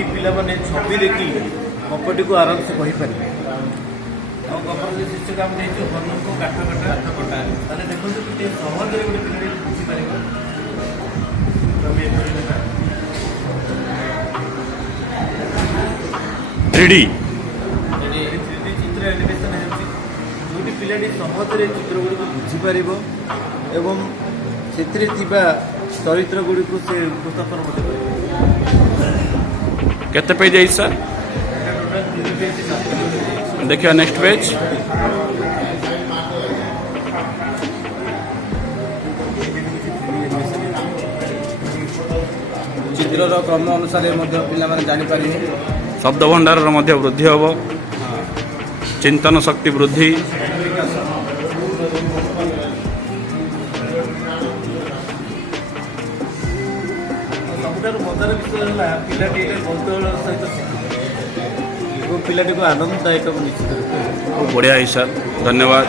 जोटी पिलाने छवि देखी गपटी को आराम से कहीपर गपर शीर्षक आम देखो हनु को काठ कटा ताले देखो गोटे सहज गोटे पिला बुझीपर थ्री चित्र एनिमेशन जोटी पिलाटी सहजरे चित्र गुड़ी बुझीपर एवं से चरित्र गुड़ी को से उपस्थापन केते पेज है सर देखिए नेक्स्ट पेज चित्रर क्रम अनुसार पे जापर शब्द भंडार वृद्धि हम चिंतन शक्ति वृद्धि सबुठार मजार विषय है पिलाटी कौतूहल सहित शिखुचे पिलाटी को आनंददायक निश्चित बढ़िया है सर धन्यवाद।